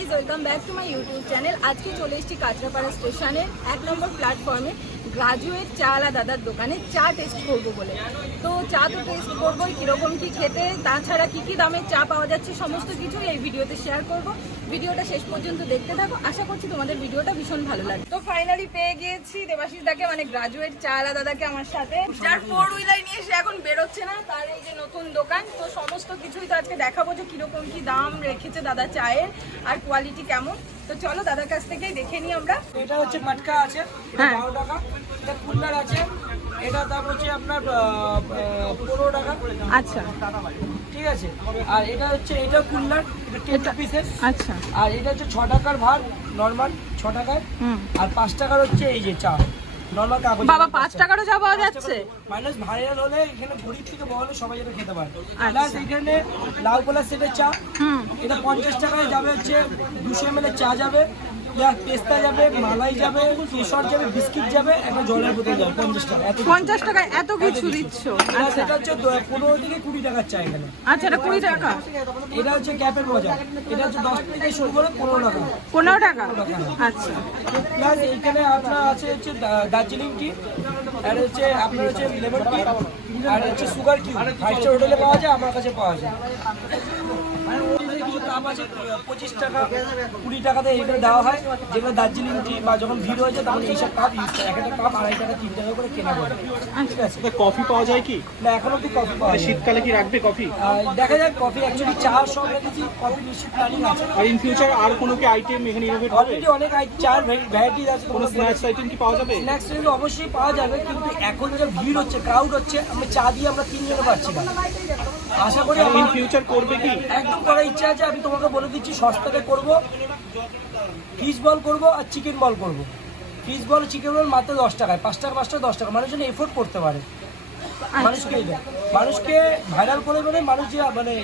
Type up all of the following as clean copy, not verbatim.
Guys, welcome back to my YouTube channel. আজকে চলে এসেছি কাঁচরাপাড়া স্টেশনের 1 নম্বর প্ল্যাটফর্মে গ্রাজুয়েট চাওয়ালা দাদার দোকানে চা টেস্ট করবো বলে। তো চা তো টেস্ট করবোই, কীরকম কী খেতে, তাছাড়া কী কী দামের চা পাওয়া যাচ্ছে সমস্ত কিছুই এই ভিডিওতে শেয়ার করব। ভিডিওটা শেষ পর্যন্ত দেখতে থাকো, আশা করছি তোমাদের ভিডিওটা ভীষণ ভালো লাগবে। তো ফাইনালি পেয়ে গিয়েছি দেবাশিস দাকে, মানে গ্রাজুয়েট চাওয়ালা দাদাকে আমার সাথে, যার 4 হুইলার নিয়ে সে এখন বেরোচ্ছে না, তার এই যে নতুন দোকান। তো সমস্ত কিছুই তো আজকে দেখাবো যে কীরকম কী দাম রেখেছে দাদা চায়ের আর কোয়ালিটি কেমন। তো চলো দাদার কাছ থেকেই দেখে নিই আমরা। এটা হচ্ছে মাটকা আছে, এটা 12 টাকা। এটা কুল্লার আছে, এটা দাম হচ্ছে আপনার 15 টাকা। আচ্ছা, ঠিক আছে। আর এটা হচ্ছে এটা কুল্লার, এটা 10 পিসের। আচ্ছা, আর এটা হচ্ছে 6 টাকার ভাত নরমাল, 6 টাকার। আর 5 টাকার হচ্ছে এই যে চা নরমাল কাগজ। বাবা 5 টাকারও চা পাওয়া যাচ্ছে। মানুষ ভাইরাল হলে এখানে গরিব থেকে বড় হলে সবাই এটা খেতে পারে। প্লাস এখানে লাউ কলা সেটের চা, এটা 50 টাকায় যাবে, হচ্ছে 200 ml চা যাবে, পেস্তা যাবে, মালাই যাবে, কেশর যাবে, বিস্কিট যাবে, একটা জলের বোতল যাবে 50 টাকা। 50 টাকায় এত কিছু দিচ্ছ? আচ্ছা, এটা হচ্ছে 15 থেকে 20 টাকার চা এখানে। আচ্ছা, এটা 20 টাকা। এটা হচ্ছে ক্যাপের মজা, এটা হচ্ছে 10 থেকে শুরু করে 15 টাকা। 15 টাকা, আচ্ছা। প্লাস এইখানে আপনার আছে হচ্ছে দার্জিলিং টি, আর হচ্ছে আপনার হচ্ছে লেমন টি, আর হচ্ছে সুগার টি। 5 স্টার হোটেলে পাওয়া যায়, আমার কাছে পাওয়া যায়। কিছু কাপ আছে 25 টাকা 20 টাকাতে এইগুলো দেওয়া হয়, যেগুলো দার্জিলিং টি বা যখন ভিড় হয়েছে তখন এইসব কাপ ইউজ করে। একটা কাপ 2.5 টাকা 3 টাকা করে কেনা পড়ে। ঠিক আছে। কফি পাওয়া যায় কি? না, এখন অব্দি কফি পাওয়া যায়। শীতকালে কি রাখবে কফি? দেখা যায় কফি অ্যাকচুয়ালি চা সব রেখেছি, কফি নিশ্চিত প্ল্যানিং আছে। আর ইন ফিউচার আর কোনো কি আইটেম এখানে ইনোভেট হবে? অলরেডি অনেক চার ভ্যারাইটিস আছে। কোনো স্ন্যাক্স আইটেম কি পাওয়া যাবে? স্ন্যাক্স অবশ্যই পাওয়া যাবে, কিন্তু এখন যে ভিড় হচ্ছে, ক্রাউড হচ্ছে, আমরা চা দিয়ে আমরা 3 জনে পাচ্ছি না। আশা করি ইন ফিউচার করবে কি? একদম করার ইচ্ছা আছে। আমি তোমাকে বলে দিচ্ছি, সস্তাতে করবো। ফিশ বল করবো আর চিকেন বল করবো। ফিশ বল চিকেন বল মাত্র 10 টাকায়, 5 টাকা 10 টাকা। মানুষ যেন এফোর্ড করতে পারে, মানুষকে ভাইরাল করে বলে মানুষ যে মানে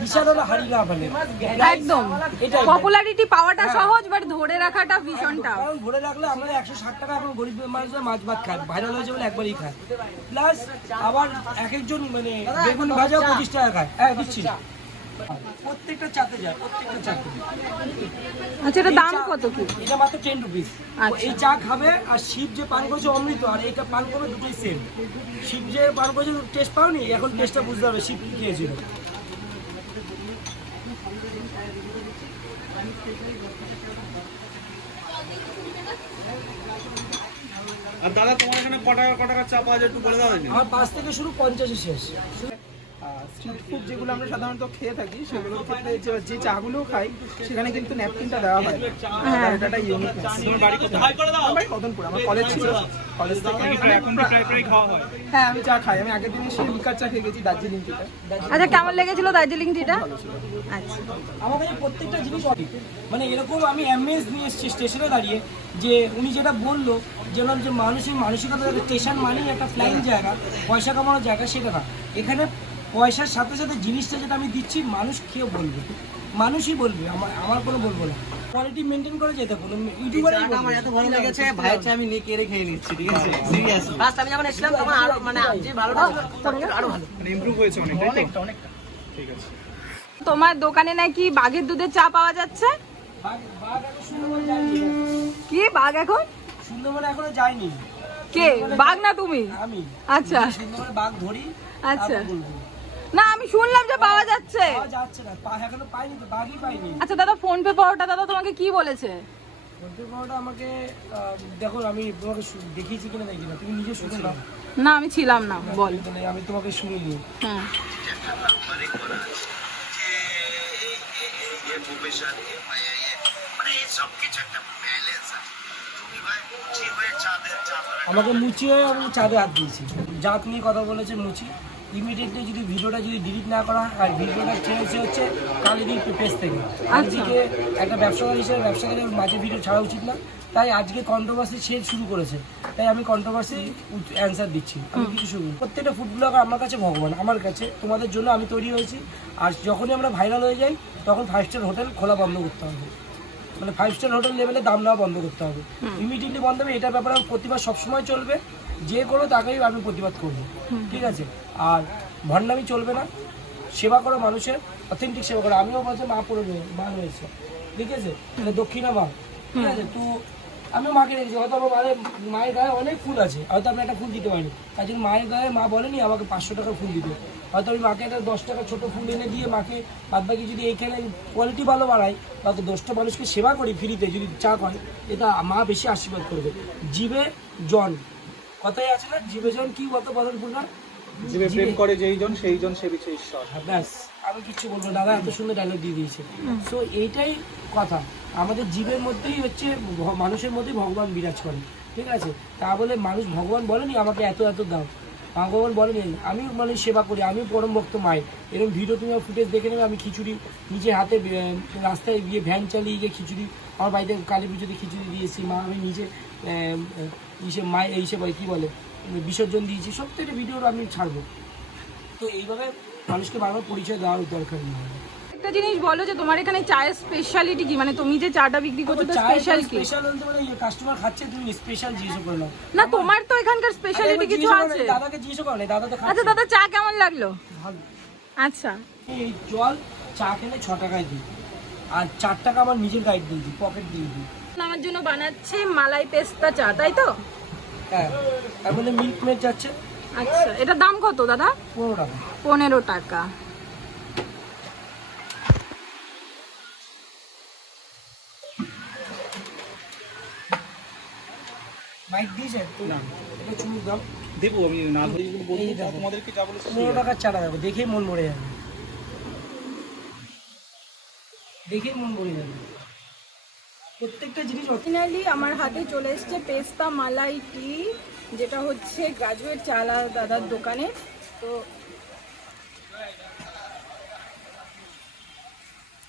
দিশাদারা হারিয়ে না ফেলে। একদম পপুলারিটি পাওয়াটা সহজ, বাট ধরে রাখাটা ভীষণ টাফ। কারণ ধরে রাখলে আমরা 160 টাকা এখন গরিব মানুষরা মাছ ভাত খায়, ভাইরাল হয়েছে বলে একবারই খায়। প্লাস আবার এক একজন মানে বেগুন ভাজা 25 টাকা খায়। হ্যাঁ, দিচ্ছি প্রত্যেকটা চাতে যায়, প্রত্যেকটা চাতে। আচ্ছা, এটা দাম কত কি? এটা মাত্র 10 রুপিস। এই চা খাবে, আর শিব যে পান করেছে অমৃত, আর এটা পান করবে, দুটোই সেম। শিব যে পান করেছে টেস্ট পাওনি, এখন টেস্টটা বুঝতে হবে শিব কি খেয়েছিল। আর দাদা তোমার এখানে ক টাকা চা পাওয়া যায় একটু বলে দাও। আমার 5 থেকে শুরু, 50 শেষ। স্ট্রিট ফুড যেগুলো আমরা সাধারণত খেয়ে থাকি, সেগুলোর ক্ষেত্রে যে চাগুলো খাই সেখানে কিন্তু ন্যাপকিনটা দেওয়া হয়। এটা ইউনিক। তোমার বাড়ি কোথায়? আমার কদমপুর, আমার কলেজ ছিল, কলেজ থেকে এখন কি প্রায় খাওয়া হয়? হ্যাঁ, আমি চা খাই। আমি আগের দিনে সেই লিকার চা খেয়ে গেছি, দার্জিলিং টিটা। আচ্ছা, কেমন লেগেছিল দার্জিলিং টিটা? আচ্ছা, আমার কাছে প্রত্যেকটা জিনিস মানে এরকম আমি অ্যামেজ নিয়ে এসেছি স্টেশনে দাঁড়িয়ে, যে উনি যেটা বললো, যেন যে মানুষের মানসিকতা, স্টেশন মানেই একটা ফ্লাইং জায়গা, পয়সা কামানোর জায়গা, সেটা না। এখানে পয়সার সাথে সাথে জিনিসটা যেটা আমি দিচ্ছি, মানুষ খেয়ে বলবে, মানুষই বলবে, আমার কোনো বলবো না। কোয়ালিটি মেনটেন করে যেতে কোনো ইউটিউবারই আমার এত ভালো লেগেছে, ভাইয়ের চা আমি নিয়ে কেড়ে খেয়ে নিচ্ছি। ঠিক আছে, সিরিয়াসলি ফার্স্ট আমি যখন এসেছিলাম তখন আরো মানে যে ভালোটা ছিল আরো ভালো, মানে ইমপ্রুভ হয়েছে অনেকটা। ঠিক আছে। তোমার দোকানে নাকি বাঘের দুধের চা পাওয়া যাচ্ছে? বাঘ এখন সুন্দরবন যায়নি। কি বাঘ এখন? সুন্দরবন এখনো যায়নি। কে বাঘ? না তুমি? আমি। আচ্ছা, সুন্দরবনে বাঘ ধরি। আচ্ছা। না, আমি শুনলাম যে পাওয়া যাচ্ছে। পাওয়া যাচ্ছে না, এখনো পাইনি তো, বাঘই পাইনি। আচ্ছা দাদা, ফোন পে পাওয়াটা দাদা তোমাকে কি বলেছে? ফোনটা আমাকে দেখো, আমি তোমাকে দেখিয়েছি কিনা দেখি না, তুমি নিজে শুনে নাও। না, আমি ছিলাম না, বল। মানে আমি তোমাকে শুনে নিই। হ্যাঁ, আমাকে মুচিয়ে আমি চাঁদে হাত দিয়েছি, জাত নিয়ে কথা বলেছে মুচি। ইমিডিয়েটলি যদি ভিডিওটা ডিলিট না করা হয়, আর ভিডিওটা ছেড়েছে হচ্ছে কালিদিন পেজ থেকে। আজকে একটা ব্যবসাদার হিসেবে ব্যবসাদারের মাঝে ভিডিও ছাড়া উচিত না, তাই আজকে কন্ট্রোভার্সি সে শুরু করেছে, তাই আমি কন্ট্রোভার্সি অ্যান্সার দিচ্ছি। আমি কিছু শুরু, প্রত্যেকটা ফুড ব্লগার আমার কাছে ভগবান, আমার কাছে তোমাদের জন্য আমি তৈরি হয়েছি। আর যখনই আমরা ভাইরাল হয়ে যাই, তখন 5 স্টার হোটেল খোলা বন্ধ করতে হবে, মানে 5 স্টার হোটেল লেভেলে দাম নেওয়া বন্ধ করতে হবে, ইমিডিয়েটলি বন্ধ হবে। এটার ব্যাপারে আমার প্রতিবাদ সবসময় চলবে, যে কোনো তাকেই আমি প্রতিবাদ করবো। ঠিক আছে, আর ভণ্ডামি চলবে না, সেবা করো মানুষের। অথেন্টিক সেবা করে। আমিও বলছি মা পড়বে, মা রয়েছে, ঠিক আছে, মানে দক্ষিণা মা, ঠিক আছে। তো আমিও মাকে রেখেছি, হয়তো আমার মায়ের গায়ে অনেক ফুল আছে, হয়তো আমি একটা ফুল দিতে পারিনি, তাই জন্য মায়ের গায়ে মা বলেনি আমাকে 500 টাকার ফুল দিতে, হয়তো আমি মাকে একটা 10 টাকার ছোটো ফুল এনে দিয়ে মাকে বাদবাকি যদি এইখানে কোয়ালিটি ভালো বাড়াই, হয়তো 10টা মানুষকে সেবা করি ফ্রিতে যদি চা করে, এটা মা বেশি আশীর্বাদ করবে। জীবে জন কথাই আছে না, জীবে জন কি কত বদল বললাম, জীবে প্রেম করে যেই জন সেই জন সেবিছে ঈশ্বর। ব্যাস, আমি কিচ্ছু বলবো, দাদা এত সুন্দর ডায়লগ দিয়ে দিয়েছে। সো এইটাই কথা, আমাদের জীবের মধ্যেই হচ্ছে মানুষের মধ্যেই ভগবান বিরাজ করে, ঠিক আছে। তা বলে মানুষ ভগবান বলেনি আমাকে এত এত দাও, ভগবান বলেনি। আমি মানে সেবা করি, আমি পরম ভক্ত মায়ের। এরকম ভিডিও তুমি ফুটেজ দেখে নেবে, আমি খিচুড়ি নিজে হাতে রাস্তায় গিয়ে ভ্যান চালিয়ে গিয়ে খিচুড়ি, আমার বাড়িতে কালী পুজোতে খিচুড়ি দিয়েছি মা, আমি নিজে মায়ের এইসব কী বলে বিসর্জন দিয়েছি, প্রত্যেকটা ভিডিও আমি ছাড়বো। তো এইভাবে মানুষকে বারবার পরিচয় দেওয়ার দরকার নেই। একটা জিনিস বলো যে তোমার এখানে চায়ের স্পেশালিটি কি, মানে তুমি যে চাটা বিক্রি করছো তো স্পেশাল কি? স্পেশাল বলতে মানে কাস্টমার খাচ্ছে তুমি স্পেশাল জিজ্ঞেস করে নাও না, তোমার তো এখানকার স্পেশালিটি কিছু আছে। দাদাকে জিজ্ঞেস করো না, দাদা তো খাচ্ছে। আচ্ছা দাদা, চা কেমন লাগলো? ভালো। আচ্ছা, এই জল চা খেলে 6 টাকায় দিই, আর 4 টাকা আমার নিজের গাইড দিয়ে দিই, পকেট দিয়ে দিই। আমার জন্য বানাচ্ছে মালাই পেস্তা চা, তাই তো? হ্যাঁ, তার মধ্যে মিল্ক মেড যাচ্ছে। আচ্ছা, এটার দাম কত দাদা? 15 টাকা। 15 টাকা। মাইক দিয়েছে তো না, এটা চুমুক দাও। দেবো আমি না ধরে বলবো, এই দেখো, তোমাদেরকে যা বলেছি 15 টাকার চাটা দেবো, দেখেই মন ভরে যাবে, দেখেই মন ভরে যাবে। প্রত্যেকটা জিনিস ফাইনালি আমার হাতে চলে এসছে পেস্তা মালাই টি, যেটা হচ্ছে গ্রাজুয়েট চালা দাদার দোকানে। তো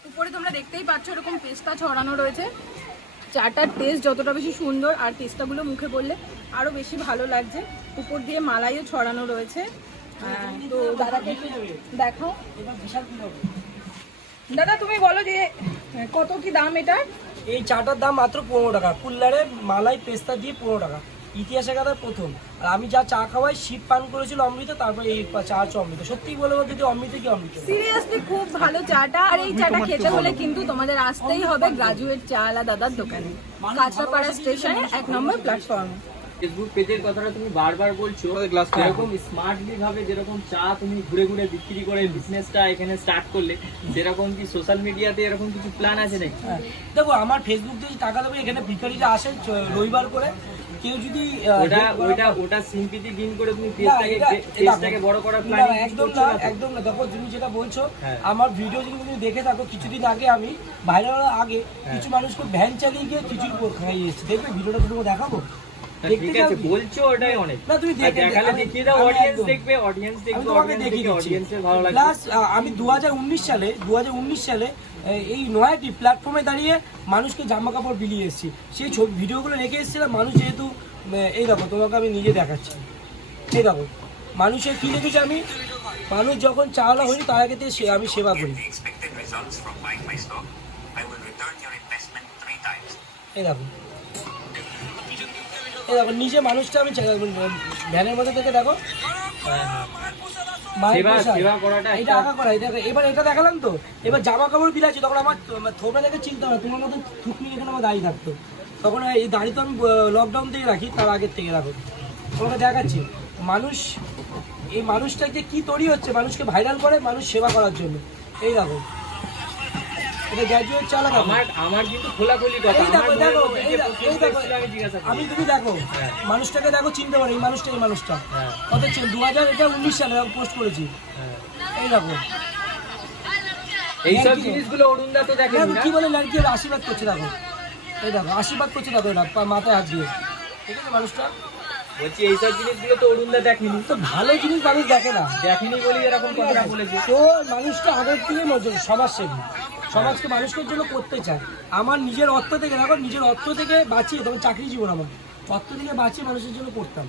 উপরে তোমরা দেখতেই পাচ্ছ এরকম পেস্তা ছড়ানো রয়েছে। চাটার টেস্ট যতটা বেশি সুন্দর, আর পেস্তাগুলো মুখে পড়লে আরও বেশি ভালো লাগছে। উপর দিয়ে মালাইও ছড়ানো রয়েছে। তো দাদাকে একটু দেখাও। এবার বিশাল কি হবে। দাদা তুমি বলো যে কত কি দাম এটা? এই চাটার দাম মাত্র 15 টাকা, কুল্লারে মালাই পেস্তা দিয়ে 15 টাকা, ইতিহাসে কথা প্রথম। আর আমি যা চা খাওয়াই শিব পান করেছিল অমৃত, তারপর এই চা হচ্ছে অমৃত। সত্যি বলবো যদি অমৃত কি অমৃত, সিরিয়াসলি খুব ভালো চাটা। আর এই চাটা খেতে হলে কিন্তু তোমাদের আসতেই হবে গ্রাজুয়েট চালা দাদার দোকানে, কাঁচরাপাড়া স্টেশনে 1 নম্বর প্ল্যাটফর্মে। ফেসবুক পেজের কথাটা তুমি বারবার বলছো, যেরকম স্মার্টলি ভাবে যেরকম চা তুমি ঘুরে ঘুরে বিক্রি করে বিজনেসটা এখানে স্টার্ট করলে, সেরকম কি সোশ্যাল মিডিয়াতে এরকম কিছু প্ল্যান আছে নাকি? হ্যাঁ, দেখো আমার ফেসবুক দিয়ে টাকা দেবে, এখানে ভিখারিরা আসেন রবিবার করে, কেউ যদি ওটা সিম্পিতি দিন করে তুমি পেজটাকে বড় করার প্ল্যান? একদম না, একদম না। দেখো তুমি যেটা বলছো, আমার ভিডিও যদি তুমি দেখে থাকো, কিছুদিন আগে আমি ভাইরাল হওয়ার আগে কিছু মানুষকে ভ্যান চালিয়ে গিয়ে খিচুড়ি খাইয়েছি, দেখবে ভিডিওটা তুমি দেখাবো। ঠিক আছে, বলছো ওটাই অনেক। না তুমি দেখালে দেখিয়ে দাও, অডিয়েন্স দেখবে, অডিয়েন্স দেখবে, অডিয়েন্সের ভালো লাগবে। প্লাস আমি 2019 সালে এই নয়াটি প্ল্যাটফর্মে দাঁড়িয়ে মানুষকে জামা কাপড় বিলিয়ে এসেছি, সেই ছবি ভিডিওগুলো রেখে এসেছিলাম। মানুষ যেহেতু এই দেখো, তোমাকে আমি নিজে দেখাচ্ছি, এই দেখো মানুষের কী দেখেছি আমি, মানুষ যখন চাওয়ালা হই তার আগে আমি সেবা করি। এই দেখো, এই দেখো নিজে মানুষটা আমি ভ্যানের মধ্যে থেকে দেখো এবার এটা দেখালাম তো, এবার জামা কাপড় বিলাচ্ছি, তখন আমার থোপে দেখে চিনতে হবে তোমার মতো থুকনি এখানে আমার দাঁড়িয়ে থাকতো, তখন এই দাড়ি তো আমি লকডাউন থেকে রাখি, তার আগের থেকে রাখো। তোমাকে দেখাচ্ছি মানুষ, এই মানুষটাকে কি তৈরি হচ্ছে, মানুষকে ভাইরাল করে মানুষ সেবা করার জন্য। এই দেখো এটা গ্র্যাজুয়েট চালা। আমার কিন্তু খোলাখুলি কথা, আমি তুমি দেখো মানুষটাকে দেখো, চিনতে পারো এই মানুষটা কত 2019 সালে পোস্ট করেছি। এই দেখো এইসব জিনিসগুলো অরুণদা তো দেখেন না, কি বলে লড়কি আশীর্বাদ করছে, দেখো এই দেখো আশীর্বাদ করছে, দেখো এটা মাথায় হাত দিয়ে, ঠিক আছে মানুষটা। বলছি এইসব জিনিসগুলো তো অরুণদা দেখেনি, তো ভালো জিনিস মানুষ দেখে না, দেখেনি বলি এরকম কথাটা বলেছে। তো মানুষটা আগের থেকে সমাজসেবী, সমাজকে মানুষের জন্য করতে চায়। আমার নিজের অর্থ থেকে দেখো, নিজের অর্থ থেকে বাঁচিয়ে, তখন চাকরি জীবন আমার অর্থ থেকে বাঁচিয়ে মানুষের জন্য করতাম।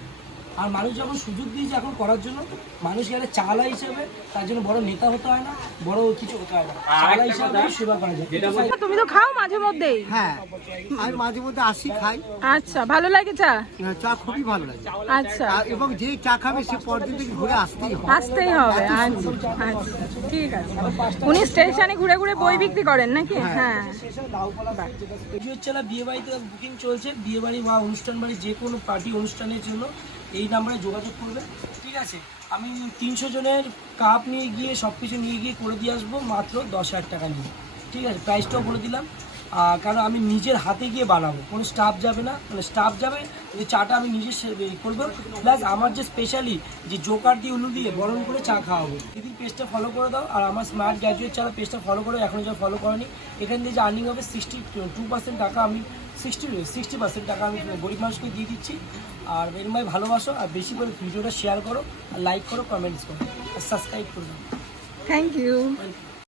আর মানুষ যখন সুযোগ দিয়েছে এখন করার জন্য, মানুষ একটা চালা হিসেবে তার জন্য বড় নেতা হতে হয় না, বড় কিছু হতে হয় না, চালা হিসেবে সেবা করা যায়। তুমি তো খাও মাঝে মধ্যেই? হ্যাঁ, আমি মাঝে মধ্যে আসি, খাই। আচ্ছা, ভালো লাগে চা? চা খুবই ভালো লাগে। আচ্ছা, এবং যে চা খাবে সে পরদিন থেকে ঘুরে আসতেই হবে। আসতেই হবে। আচ্ছা আচ্ছা, ঠিক আছে। উনি স্টেশনে ঘুরে ঘুরে বই বিক্রি করেন নাকি? হ্যাঁ। গ্রাজুয়েট চালা বিয়ে বাড়িতে বুকিং চলছে, বিয়ে বাড়ি বা অনুষ্ঠান বাড়ি যে কোনো পার্টি অনুষ্ঠানের জন্য এই নাম্বারে যোগাযোগ করবে, ঠিক আছে? আমি 300 জনের কাপ নিয়ে গিয়ে সব কিছু নিয়ে গিয়ে করে দিয়ে আসবো মাত্র 10,000 টাকা নিয়ে, ঠিক আছে? প্রাইসটাও বলে দিলাম। কারণ আমি নিজের হাতে গিয়ে বানাবো, কোনো স্টাফ যাবে না, মানে স্টাফ যাবে ওই চাটা আমি নিজে করবো, প্লাস আমার যে স্পেশালি যে জোকার দিয়ে উলু দিয়ে গরম করে চা খাওয়াবো। যদি পেজটা ফলো করে দাও আর আমার স্মার্ট গ্র্যাজুয়েট চালা পেজটা ফলো করে, এখনও যা ফলো করেনি, এখান থেকে যে আর্নিং হবে 62% টাকা আমি 60% টাকা আমি গরিব মানুষকে দিয়ে দিচ্ছি। আর এরমভাবে ভালোবাসো, আর বেশি করে ভিডিওটা শেয়ার করো, আর লাইক করো, কমেন্টস করো, আর সাবস্ক্রাইব করো। Thank you.